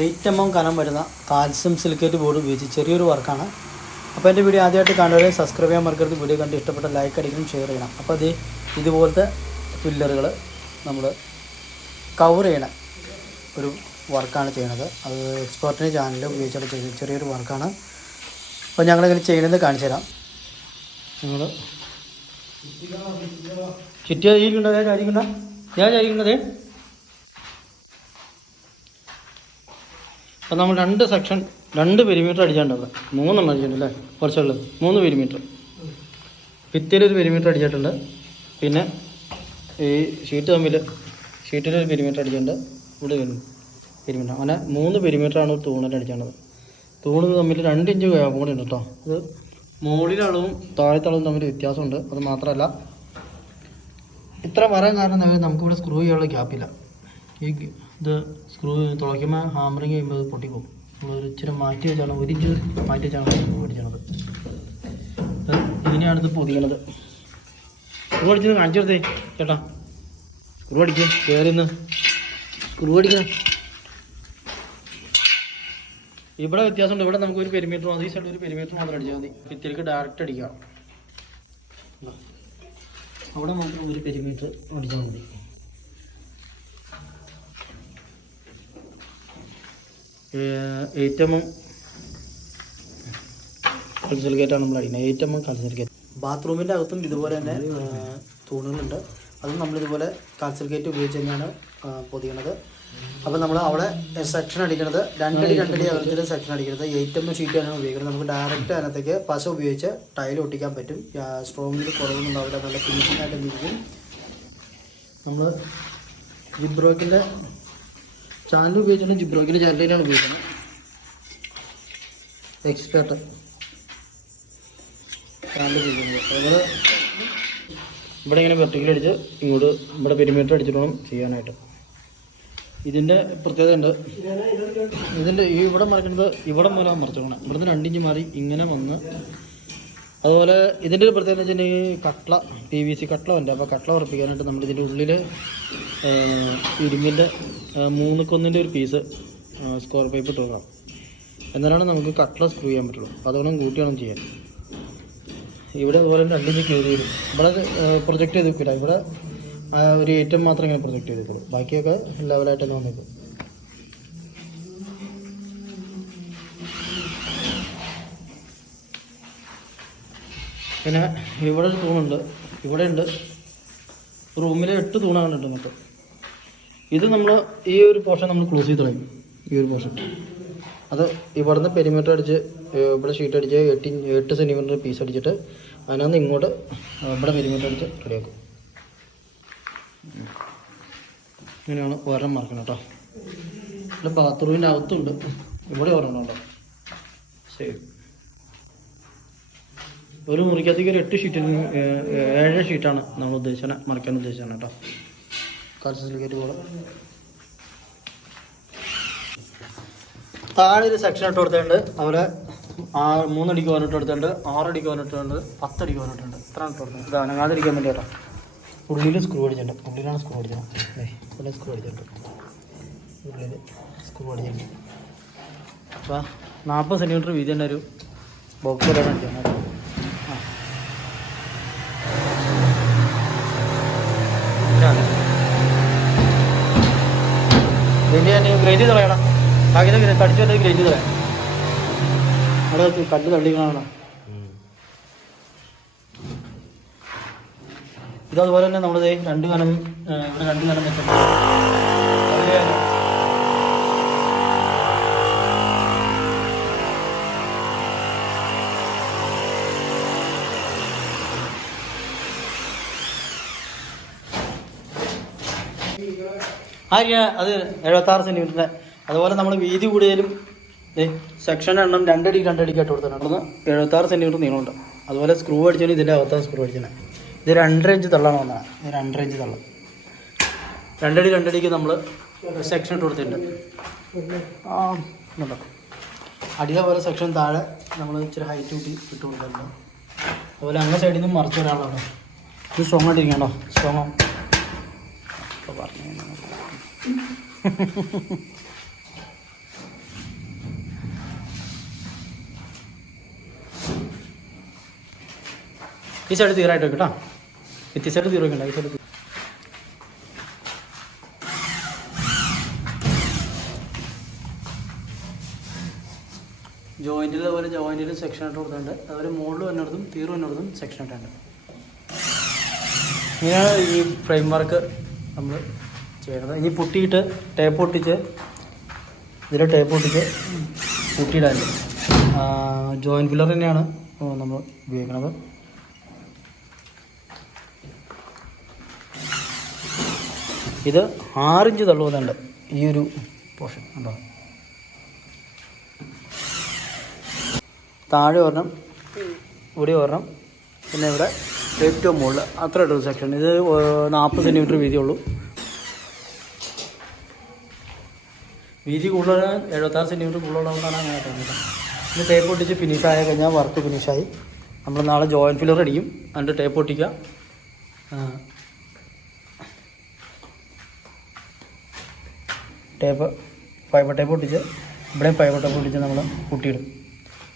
Eight M M കനം വരുന്ന calcium silicate board ഉപയോഗിച്ച് ചെറിയൊരു വർക്കാണ്. അപ്പോൾ എന്റെ വീഡിയോ ആദ്യമായിട്ട് കാണുന്നവരെ സബ്സ്ക്രൈബ് ചെയ്യാൻ മറക്കരുത്. വീഡിയോ കണ്ട് ഇഷ്ടപ്പെട്ട ലൈക്ക് അടിക്കണം ഷെയർ ചെയ്യണം. അപ്പോൾ അത് ഇതുപോലത്തെ പില്ലറുകൾ നമ്മൾ കവർ ചെയ്യണ ഒരു വർക്കാണ് ചെയ്യണത് അത് എക്സ്പേർട്ടിന്റെ ചാനലിൽ ഉപയോഗിച്ചുള്ള ചെറിയ ചെറിയൊരു വർക്കാണ് അപ്പോൾ ഞങ്ങളിങ്ങനെ ചെയ്യുന്നത് കാണിച്ചു തരാം. ഞങ്ങൾ ചുറ്റിയ ചാരിക്കണ്ടേ? ചാരിക്കണ്ട. ഞാൻ ചാരിക്കണ്ടതേ? അപ്പം നമ്മൾ രണ്ട് സെക്ഷൻ രണ്ട് പെരിമീറ്റർ അടിച്ചിട്ടുണ്ട് അവിടെ മൂന്നെണ്ണം അടിച്ചിട്ടുണ്ട് അല്ലേ? കുറച്ചുള്ളത്. മൂന്ന് പെരിമീറ്റർ ഭിത്തിയിലൊരു പെരിമീറ്റർ അടിച്ചിട്ടുണ്ട്. പിന്നെ ഈ ഷീറ്റ് തമ്മിൽ ഷീറ്റിലൊരു പെരിമീറ്റർ അടിച്ചിട്ടുണ്ട്. ഇവിടെ പെരിമീറ്റർ അങ്ങനെ മൂന്ന് പെരിമീറ്ററാണ് തൂണിൽ അടിച്ചിട്ടുള്ളത്. തൂണിൽ തമ്മിൽ രണ്ട് ഇഞ്ച് ഗ്യാപ്പ് കൂടി ഉണ്ട് കേട്ടോ. ഇത് മുകളിലെ അളവും തമ്മിൽ വ്യത്യാസമുണ്ട്. അത് മാത്രമല്ല ഇത്ര വരാൻ കാരണം നമുക്കിവിടെ സ്ക്രൂ ചെയ്യാനുള്ള ഗ്യാപ്പില്ല ഈ ഇത് സ്ക്രൂ തുളയ്ക്കുമ്പോൾ ഹാമറിങ് ചെയ്യുമ്പോൾ അത് പൊട്ടിപ്പോകും. നമ്മളൊരു ഇച്ചിരി മാറ്റി വെച്ചാണ് ഒരു ഇഞ്ച് മാറ്റി വെച്ചാണ് മേടിച്ചത് ഇതിനെയാണ് ഇത് പൊതിയണത് സ്ക്രൂ അടിച്ചത് കാണിച്ചു കൊടുത്തേ ചേട്ടാ. സ്ക്രൂ അടിക്കും കയറി നിന്ന് സ്ക്രൂ അടിക്കണം ഇവിടെ വ്യത്യാസമുണ്ട്. ഇവിടെ നമുക്ക് ഒരു പെരിമീറ്റർ മതി ഈ സൈഡ് ഒരു പെരിമീറ്റർ മാത്രം അടിച്ചാൽ മതി. ഭിത്തിയിലേക്ക് ഡയറക്റ്റ് അടിക്കാം. അവിടെ മാത്രം ഒരു പെരിമീറ്റർ അടിച്ചാൽ മതി. എയ്റ്റ് കൾച്ചർ ഗേറ്റാണ് നമ്മൾ അടിക്കുന്നത്. ഏറ്റവും കൾച്ചർ ഗേറ്റ്. ബാത്റൂമിന്റെ അകത്തും ഇതുപോലെ തന്നെ തൂണുകളുണ്ട്. അതും നമ്മളിതുപോലെ ഗേറ്റ് ഉപയോഗിച്ച് തന്നെയാണ് പൊതിയണത് അപ്പോൾ നമ്മൾ അവിടെ സെക്ഷൻ അടിക്കുന്നത് രണ്ടടി രണ്ടടി അകലത്തിൽ സെക്ഷൻ അടിക്കുന്നത്. ഏറ്റവും ഷീറ്റ് ഷീറ്റാണ് ഉപയോഗിക്കുന്നത്. നമുക്ക് ഡയറക്റ്റ് അതിനകത്തേക്ക് പശ ഉപയോഗിച്ച് ടൈൽ ഒട്ടിക്കാൻ പറ്റും. സ്ട്രോങ്ങിൽ കുറവൊന്നും ഉണ്ടാവില്ല നല്ല ഫിനിഷിംഗ് ആയിട്ട് നമ്മൾ ജിബ്രോക്കിന്റെ ചാനൽ ഉപയോഗിച്ചിട്ട് ജിബ്രോക്കിന്റെ ചാനലിലാണ് ഉപയോഗിക്കുന്നത്. എക്സ്പേർട്ട് ചാനൽ ചെയ്യുന്നത് ഇവിടെ ഇങ്ങനെ വെർട്ടിക്കൽ അടിച്ച് ഇങ്ങോട്ട് ഇവിടെ പെരിമീറ്റർ അടിച്ചിട്ട് വേണം ചെയ്യാനായിട്ട്. ഇതിന്റെ പ്രത്യേകത ഉണ്ട് ഇതിന്റെ ഈ ഇവിടെ മറിക്കുന്നത് ഇവിടെ മൂലം മറിച്ചോണം ഇവിടുന്ന് രണ്ടിഞ്ച് മാറി ഇങ്ങനെ വന്ന് അതുപോലെ ഇതിന്റെ ഒരു പ്രത്യേകത വെച്ചിട്ടുണ്ടെങ്കിൽ കട്ട്ള പി വി സി കട്ട്ള ഉണ്ട് അപ്പോൾ കട്ട്ള ഉറപ്പിക്കാനായിട്ട് നമ്മൾ ഇതിന്റെ ഉള്ളിൽ ഇരുമ്പിന്റെ മൂന്നുക്കൊന്നിന്റെ ഒരു പീസ് സ്ക്വയർ പൈപ്പ് ഇട്ട് എന്നാലാണ് നമുക്ക് കട്ട്ല സ്ക്രൂ ചെയ്യാൻ പറ്റുള്ളൂ. അതുകൊണ്ട് കൂട്ടിയാണ് ചെയ്യാൻ. ഇവിടെ അതുപോലെ രണ്ടിഞ്ച് ക്യൂർ ചെയ്തു. ഇവിടെ പ്രൊജക്റ്റ് ചെയ്ത് വെക്കില്ല ഇവിടെ ഒരു ഏറ്റവും മാത്രം ഇങ്ങനെ പ്രൊജക്റ്റ് ചെയ്തേക്കുള്ളൂ ബാക്കിയൊക്കെ ലെവലായിട്ട് തന്നെ വന്നേക്കും. പിന്നെ ഇവിടെ ഒരു തൂണുണ്ട്. ഇവിടെ ഉണ്ട് റൂമിലെ എട്ട് തൂണാണ് ഉണ്ട് മൊത്തം. ഇത് നമ്മൾ ഈ ഒരു പോർഷൻ നമ്മൾ ക്ലോസ് ചെയ്ത് കളയും ഈ ഒരു പോർഷൻ അത് ഇവിടുന്ന് പെരിമീറ്റർ അടിച്ച് ഇവിടെ ഷീറ്റ് അടിച്ച് എട്ട് എട്ട് സെന്റിമീറ്റർ പീസ് അടിച്ചിട്ട് അതിനകത്ത് ഇങ്ങോട്ട് ഇവിടെ പെരിമീറ്റർ അടിച്ച് റെഡിയാക്കും ഇങ്ങനെയാണ് ഒരെണ്ണം മറക്കണം കേട്ടോ. ഇവിടെ ബാത്റൂമിന്റെ അകത്തുണ്ട്. ഇവിടെ ഒരെണ്ണം ഉണ്ടോ. ശരി. ഒരു മുറിക്കകത്തേക്ക് ഒരു എട്ട് ഷീറ്റിന് ഏഴ് ഷീറ്റാണ് നമ്മൾ ഉദ്ദേശിച്ചത് മറിക്കാൻ ഉദ്ദേശിച്ചാണ് കേട്ടോ. കാൽസ്യം പോലെ താഴെ ഒരു സെക്ഷൻ ഇട്ട് കൊടുത്തിട്ടുണ്ട്. അതുപോലെ മൂന്നടിക്ക് വന്നിട്ട് കൊടുത്തിട്ടുണ്ട്. ആറടിക്ക് വന്നിട്ടുണ്ട് പത്തടിക്ക് വന്നിട്ടുണ്ട് ഇത്ര ഇട്ട് കൊടുത്തിട്ടുണ്ട്. ഇത് അനങ്ങാതിരിക്കാൻ വേണ്ടി കേട്ടോ. ഉള്ളിൽ സ്ക്രൂ അടിച്ചിട്ടുണ്ട്. ഉള്ളിലാണ് സ്ക്രൂ അടിച്ചത്. ഉള്ളിൽ സ്ക്രൂ അടിച്ചിട്ടുണ്ട്. ഉള്ളിൽ സ്ക്രൂ അടിച്ചിട്ടുണ്ട്. അപ്പോൾ നാൽപ്പത് സെന്റിമീറ്റർ വീതി തന്നെ ഒരു ബോക്സ് വരെയാണ് അടിച്ചത് കേട്ടോ ആ ഇതാണ് ഗ്രൈൻഡ് ഞാൻ ഗ്രൈൻഡ് ചെയ്ത് കളയണം. ബാക്കി കടിച്ചു വന്നത് ഗ്രൈൻഡ് ചെയ്ത് കളയാം. അവിടെ കല്ല് തള്ളിക്കണം ഇത് അതുപോലെ തന്നെ നമ്മൾ രണ്ട് കനം ഇവിടെ രണ്ട് കനം വെച്ചിട്ടുണ്ട്. Thank ആ ഇല്ല, അത് എഴുപത്താറ് സെന്റിമീറ്ററിന്റെ അതുപോലെ നമ്മൾ വീതി കൂടിയാലും സെക്ഷൻ എണ്ണം രണ്ടടി രണ്ടടിക്ക് ഇട്ട് കൊടുത്തിട്ടുണ്ട് എഴുപത്താറ് സെന്റിമീറ്റർ നീളമുണ്ട്. അതുപോലെ സ്ക്രൂ അടിച്ചാലും ഇതിന്റെ അകത്താണ് സ്ക്രൂ അടിച്ചത് ഇത് രണ്ടര ഇഞ്ച് തള്ളാണ് വന്നതാണ് ഇത് രണ്ടര ഇഞ്ച് തള്ളം. രണ്ടടി രണ്ടടിക്ക് നമ്മൾ സെക്ഷൻ ഇട്ട് കൊടുത്തിട്ടുണ്ട്. ആ അടിയിലെ പോലെ സെക്ഷൻ താഴെ നമ്മൾ ഇച്ചിരി ഹൈറ്റ് കൂട്ടി ഇട്ട് കൊടുത്തിട്ടുണ്ട്. അതുപോലെ അങ്ങനെ സൈഡിൽ നിന്ന് മറിച്ച് ഒരാളാണ് ഇത് സ്ട്രോങ് ആയിട്ടിരിക്കണോ സ്ട്രോങ് അപ്പോൾ പറഞ്ഞു ഈ സൈഡ് തീരായിട്ട് വെക്കട്ടോ ഇത്തി സൈഡ് തീർ വെക്കണ്ട ഈ സൈഡ് ജോയിന്റിൽ അതുപോലെ ജോയിന്റിൽ സെക്ഷൻ ഇട്ട് കൊടുത്തിട്ടുണ്ട്. അതുപോലെ മുകളിൽ വന്നിടത്തും തീർ വന്നിടത്തും സെക്ഷൻ ഇട്ടുണ്ട് ഇങ്ങനെയാണ് ഈ ഫ്രെയിം വർക്ക് നമ്മൾ ചെയ്യണത് ഇനി പൊട്ടിയിട്ട് ടേപ്പ് പൊട്ടിച്ച് ഇതിൽ ടേപ്പ് പൊട്ടിച്ച് പൊട്ടിയിടാൻ ജോയിൻ ഫില്ലർ തന്നെയാണ് നമ്മൾ ഉപയോഗിക്കുന്നത്. ഇത് ആറിഞ്ച് തള്ളുന്നുണ്ട് ഈ ഒരു പോർഷൻ ഉണ്ടോ? താഴെ ഒരെണ്ണം ഇവിടെ ഒരെണ്ണം പിന്നെ ഇവിടെ ഏറ്റവും മുകളിൽ അത്ര സെക്ഷൻ ഇത് നാൽപ്പത് സെന്റിമീറ്റർ വീതിയുള്ളൂ. വീതി കൂടുതൽ എഴുപത്താറ് സെന്റിമീറ്റർ കൂടുതലുള്ളതുകൊണ്ടാണ് അങ്ങനെ തോന്നുന്നത് ഇന്ന് ടേപ്പ് ഒട്ടിച്ച് ഫിനിഷ് ആയി കഴിഞ്ഞാൽ വർക്ക് ഫിനിഷായി നമ്മൾ നാളെ ജോയിന്റ് ഫില്ലർ അടിക്കും. എന്നിട്ട് ടേപ്പ് ഒട്ടിക്കുക ടേപ്പ് ഫൈബർ ടേപ്പ് ഒട്ടിച്ച് ഇവിടെയും ഫൈബർ ടേപ്പ് ഒട്ടിച്ച് നമ്മൾ കുട്ടിയിടും.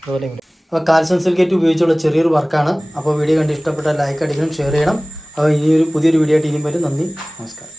അതുപോലെ ഇവിടെ. അപ്പോൾ കാൽസ്യം സിൽക്കേറ്റ് ഉപയോഗിച്ചുള്ള ചെറിയൊരു വർക്കാണ് അപ്പോൾ വീഡിയോ കണ്ട് ഇഷ്ടപ്പെട്ട ലൈക്ക് അടിക്കണം ഷെയർ ചെയ്യണം. അപ്പോൾ ഇനിയൊരു പുതിയൊരു വീഡിയോ ആയിട്ട് ഇനിയും വരും. നന്ദി നമസ്കാരം.